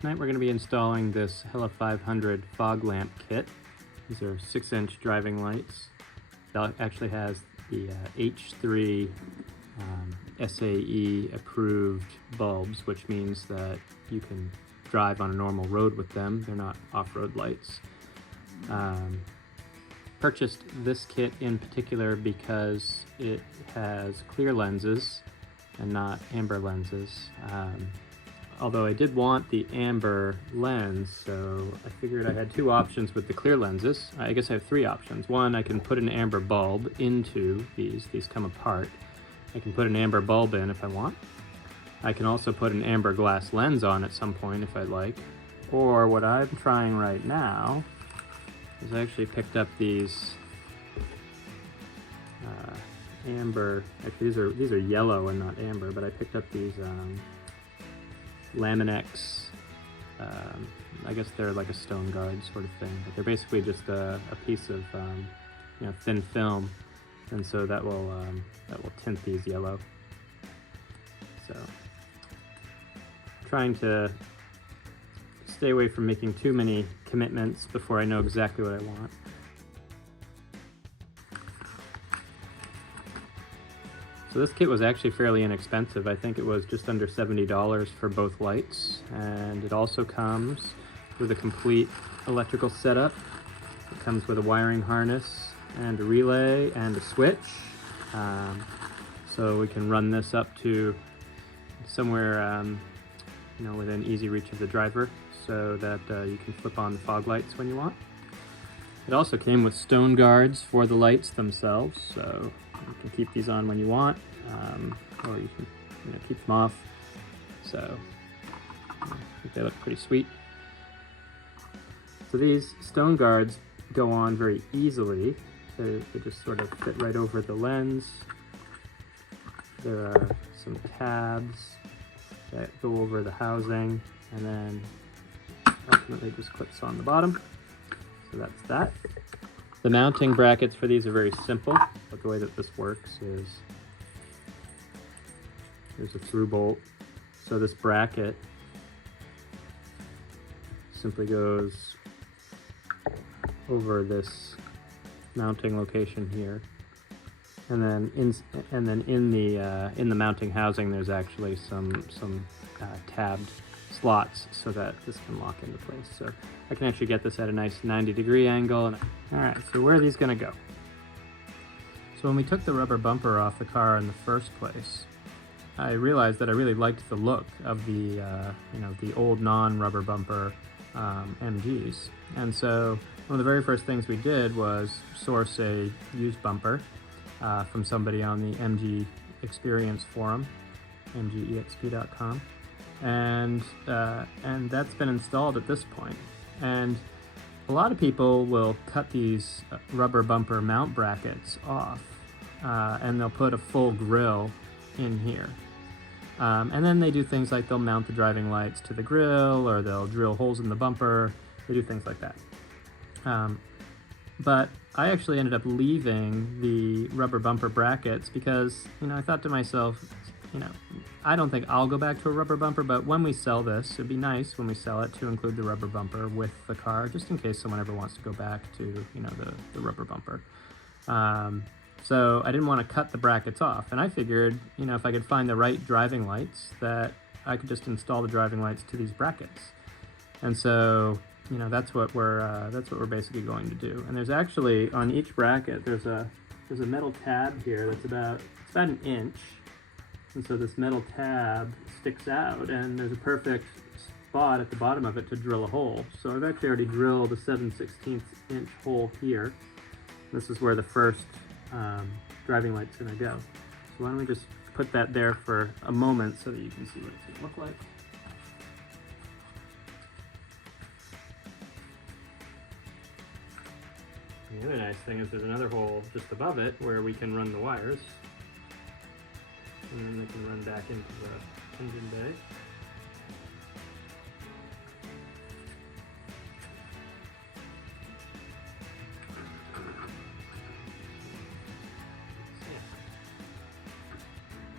Tonight we're going to be installing this Hella 500 fog lamp kit. These are 6-inch driving lights. It actually has the H3 SAE approved bulbs, which means that you can drive on a normal road with them. They're not off-road lights. Purchased this kit in particular because it has clear lenses and not amber lenses. Although I did want the amber lens, so I figured I had two options with the clear lenses. I guess I have three options. One, I can put an amber bulb into these. These come apart. I can put an amber bulb in if I want. I can also put an amber glass lens on at some point if I'd like. Or what I'm trying right now is I actually picked up these amber, actually these are yellow and not amber, but I picked up these Lamin-X, I guess they're like a stone guard sort of thing, but they're basically just a piece of thin film, and so that will tint these yellow. So trying to stay away from making too many commitments before I know exactly what I want. So this kit was actually fairly inexpensive. I think it was just under $70 for both lights, and it also comes with a complete electrical setup. It comes with a wiring harness and a relay and a switch, so we can run this up to somewhere within easy reach of the driver, so that you can flip on the fog lights when you want. It also came with stone guards for the lights themselves, so you can keep these on when you want, or you can keep them off. So I think they look pretty sweet. So these stone guards go on very easily. They just sort of fit right over the lens. There are some tabs that go over the housing, and then ultimately just clips on the bottom. So that's that. The mounting brackets for these are very simple, but the way that this works is there's a through bolt. So this bracket simply goes over this mounting location here, and then in the mounting housing there's actually some tabbed slots so that this can lock into place. So I can actually get this at a nice 90-degree angle. And alright, so where are these going to go? So when we took the rubber bumper off the car in the first place, I realized that I really liked the look of the the old non-rubber bumper MGs. And so one of the very first things we did was source a used bumper from somebody on the MG Experience forum, mgexp.com. And that's been installed at this point. And a lot of people will cut these rubber bumper mount brackets off, and they'll put a full grill in here. And then they do things like they'll mount the driving lights to the grill, or they'll drill holes in the bumper. They do things like that. But I actually ended up leaving the rubber bumper brackets because, I thought to myself, I don't think I'll go back to a rubber bumper, but when we sell this, it'd be nice when we sell it to include the rubber bumper with the car, just in case someone ever wants to go back to, the rubber bumper. So I didn't want to cut the brackets off, and I figured, if I could find the right driving lights, that I could just install the driving lights to these brackets. And so, that's what we're basically going to do. And there's actually, on each bracket, there's a metal tab here that's about an inch. And so this metal tab sticks out, and there's a perfect spot at the bottom of it to drill a hole. So I've actually already drilled a 7/16 inch hole here. This is where the first driving light's going to go. So why don't we just put that there for a moment so that you can see what it's going to look like. The other nice thing is there's another hole just above it where we can run the wires. And then they can run back into the engine bay.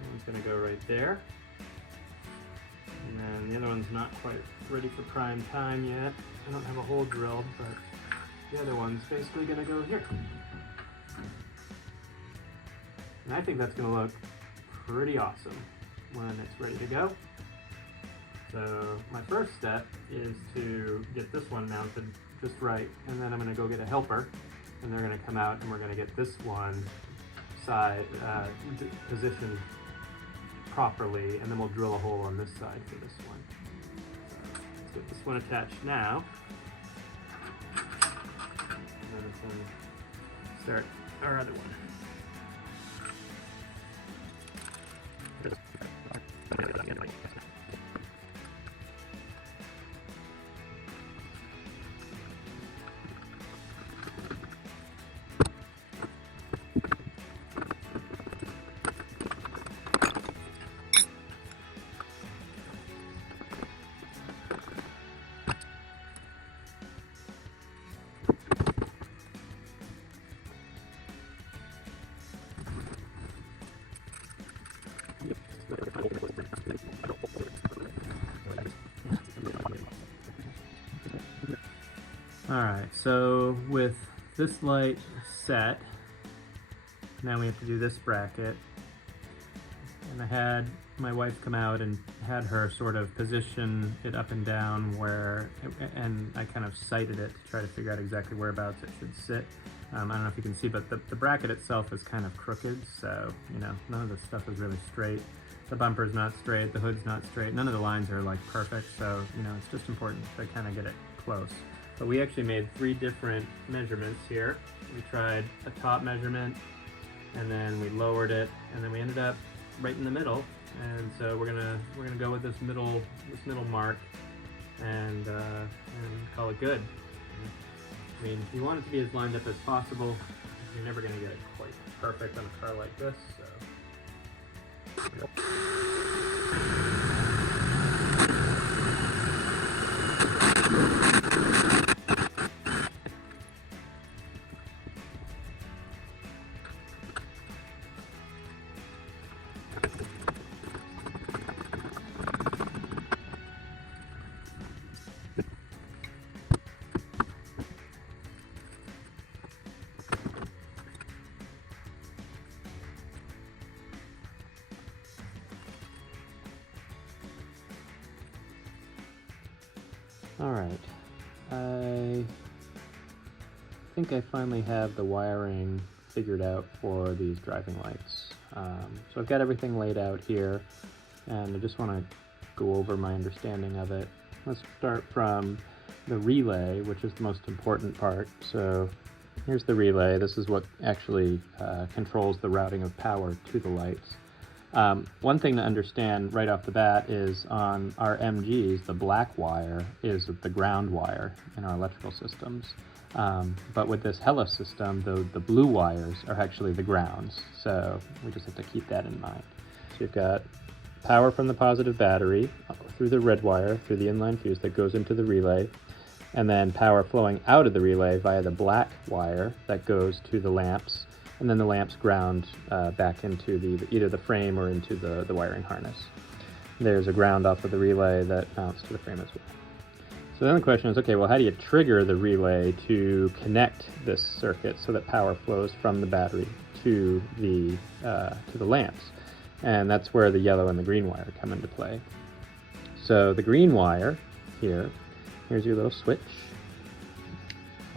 One's going to go right there. And then and the other one's not quite ready for prime time yet. I don't have a hole drilled, but the other one's basically gonna go here. And I think that's gonna look pretty awesome when it's ready to go. So my first step is to get this one mounted just right, and then I'm gonna go get a helper, and they're gonna come out and we're gonna get this one side positioned properly, and then we'll drill a hole on this side for this one. So let's get this one attached now. And then we can start our other one. Alright, so with this light set, now we have to do this bracket. And I had my wife come out and had her sort of position it up and down and I kind of sighted it to try to figure out exactly whereabouts it should sit. I don't know if you can see, but the bracket itself is kind of crooked, so, you know, none of this stuff is really straight. The bumper's not straight, the hood's not straight, none of the lines are like perfect, so, you know, it's just important to kind of get it close. But we actually made 3 different measurements here. We tried a top measurement, and then we lowered it, and then we ended up right in the middle. And so we're gonna go with this middle mark and call it good. I mean, you want it to be as lined up as possible. You're never gonna get it quite perfect on a car like this, so. Alright, I think I finally have the wiring figured out for these driving lights. So I've got everything laid out here, and I just want to go over my understanding of it. Let's start from the relay, which is the most important part. So here's the relay. This is what actually controls the routing of power to the lights. One thing to understand right off the bat is on our MGs, the black wire is the ground wire in our electrical systems. But with this Hella system, the blue wires are actually the grounds. So we just have to keep that in mind. So you've got power from the positive battery through the red wire, through the inline fuse that goes into the relay, and then power flowing out of the relay via the black wire that goes to the lamps. And then the lamps ground back into either the frame or into the wiring harness. There's a ground off of the relay that mounts to the frame as well. So then the question is, okay, well, how do you trigger the relay to connect this circuit so that power flows from the battery to the lamps? And that's where the yellow and the green wire come into play. So the green wire here's your little switch,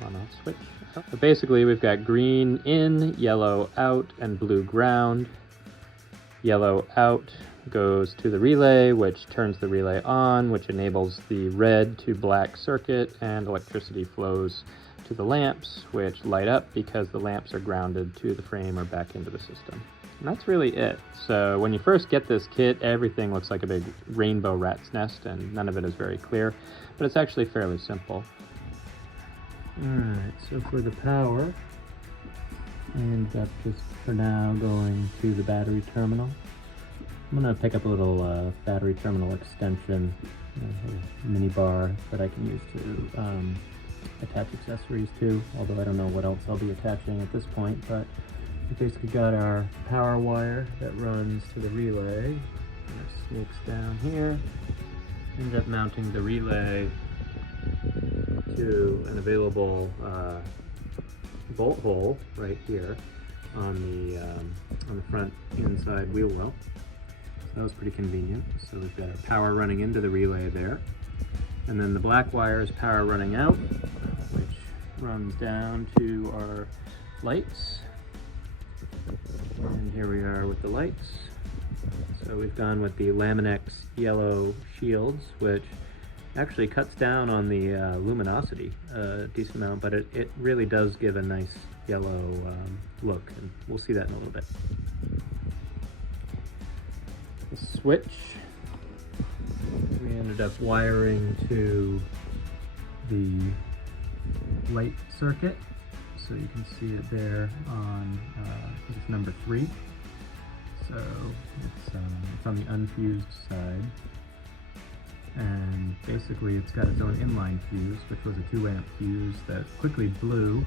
on-off switch. But basically we've got green in, yellow out, and blue ground. Yellow out goes to the relay, which turns the relay on, which enables the red to black circuit, and electricity flows to the lamps, which light up because the lamps are grounded to the frame or back into the system. And that's really it. So when you first get this kit, everything looks like a big rainbow rat's nest, and none of it is very clear, but it's actually fairly simple. Alright, so for the power, I ended up just for now going to the battery terminal. I'm going to pick up a little battery terminal extension, a mini bar that I can use to attach accessories to, although I don't know what else I'll be attaching at this point, but we basically got our power wire that runs to the relay. It sneaks down here, end up mounting the relay to an available bolt hole right here on the front inside wheel well. So that was pretty convenient. So we've got our power running into the relay there, and then the black wire is power running out, which runs down to our lights. And here we are with the lights. So we've gone with the Lamin-X yellow shields, which actually cuts down on the luminosity a decent amount, but it really does give a nice yellow look, and we'll see that in a little bit. The switch, we ended up wiring to the light circuit, so you can see it there on I think it's number 3. So it's on the unfused side, and basically it's got its own inline fuse, which was a 2-amp fuse that quickly blew.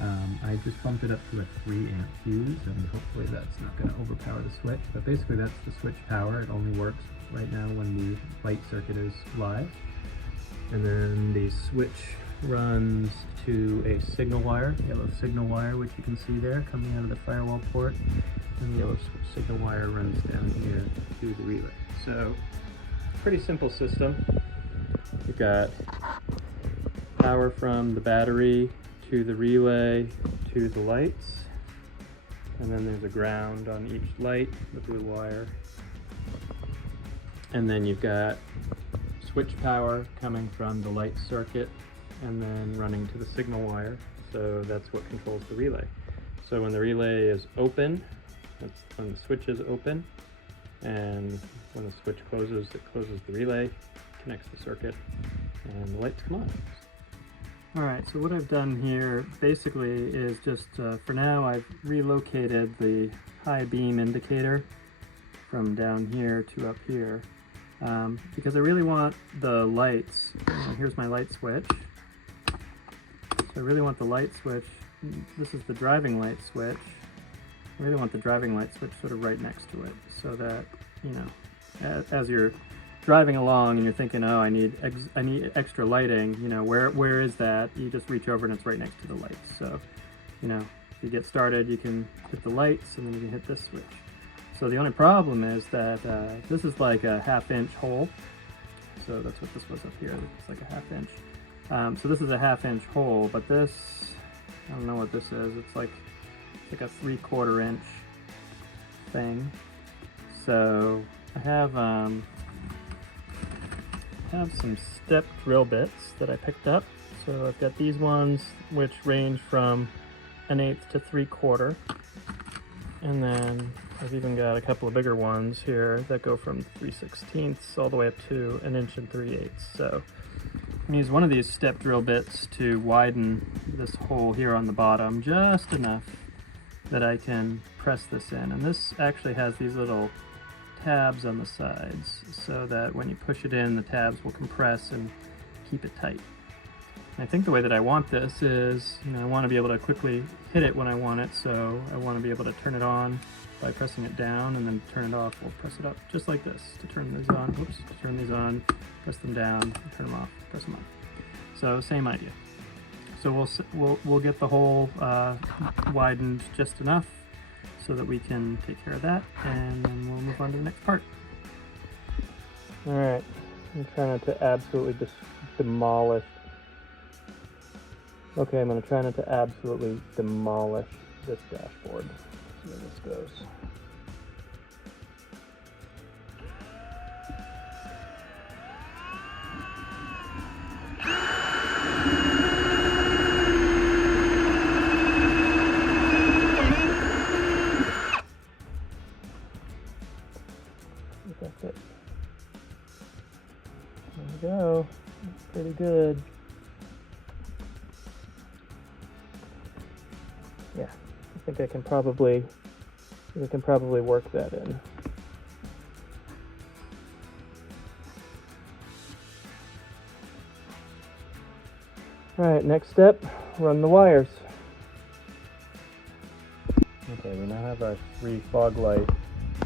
I just bumped it up to a 3-amp fuse, and hopefully that's not going to overpower the switch, but basically that's the switch power. It only works right now when the light circuit is live. And then the switch runs to a signal wire, yellow signal wire, which you can see there coming out of the firewall port, and the yellow signal wire runs down here to the relay. So, pretty simple system. We've got power from the battery to the relay to the lights, and then there's a ground on each light, the blue wire. And then you've got switch power coming from the light circuit and then running to the signal wire, so that's what controls the relay. So when the relay is open, that's when the switch is open, and when the switch closes, it closes the relay, connects the circuit, and the lights come on. Alright, so what I've done here basically is just, for now, I've relocated the high beam indicator from down here to up here, because I really want the lights. Here's my light switch. So I really want the light switch, this is the driving light switch. I really want the driving light switch sort of right next to it, so that, you know, as you're driving along and you're thinking, oh, I need extra lighting, you know, where is that? You just reach over and it's right next to the lights. So, you know, if you get started, you can hit the lights and then you can hit this switch. So the only problem is that this is like a 1/2-inch hole. So that's what this was up here. It's like a 1/2 inch. So this is a 1/2-inch hole, but this, I don't know what this is. It's like a 3/4 inch thing. So I have some step drill bits that I picked up. So I've got these ones which range from 1/8 to 3/4, and then I've even got a couple of bigger ones here that go from 3/16 all the way up to 1 inch and 3/8. So I'm gonna use one of these step drill bits to widen this hole here on the bottom just enough that I can press this in. And this actually has these little tabs on the sides, so that when you push it in, the tabs will compress and keep it tight. And I think the way that I want this is, you know, I want to be able to quickly hit it when I want it, so I want to be able to turn it on by pressing it down, and then turn it off, we'll press it up, just like this, to turn these on, whoops, to turn these on, press them down, turn them off, press them on. So same idea. So we'll get the hole widened just enough so that we can take care of that, and then we'll move on to the next part. Alright, I'm trying not to absolutely just demolish. Okay, I'm going to try not to absolutely demolish this dashboard. See where this goes. That's it. There we go. That's pretty good. Yeah, I think I can probably work that in. All right, next step, run the wires. Okay, we now have our 3 fog light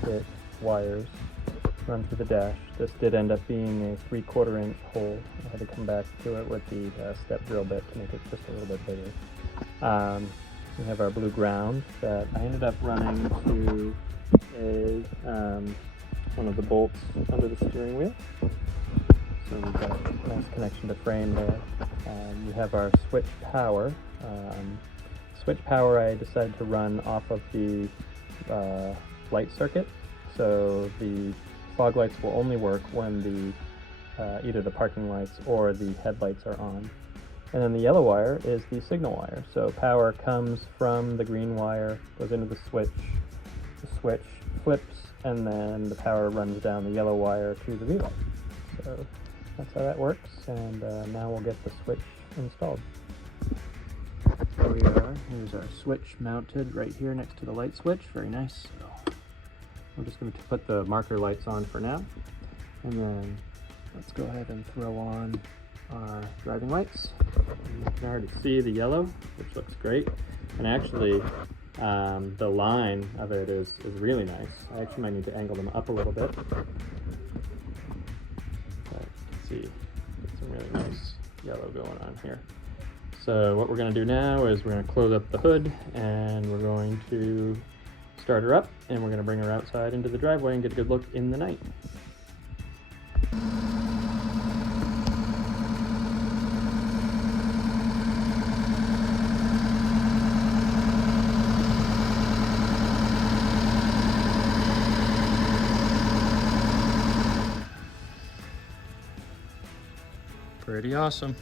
kit wires. run through the dash. This did end up being a 3/4 inch hole. I had to come back to it with the step drill bit to make it just a little bit bigger. We have our blue ground that I ended up running to one of the bolts under the steering wheel. So we've got a nice connection to frame there. We have our switch power. Switch power I decided to run off of the light circuit. So the fog lights will only work when either the parking lights or the headlights are on. And then the yellow wire is the signal wire. So power comes from the green wire, goes into the switch flips, and then the power runs down the yellow wire to the relay. So that's how that works, and now we'll get the switch installed. Here we are. Here's our switch mounted right here next to the light switch. Very nice. So we're just going to put the marker lights on for now, and then let's go ahead and throw on our driving lights. You can already see the yellow, which looks great, and actually the line of it is really nice. I actually might need to angle them up a little bit, but see, get some really nice yellow going on here. So what we're going to do now is we're going to close up the hood, and we're going to start her up, and we're going to bring her outside into the driveway and get a good look in the night. Pretty awesome.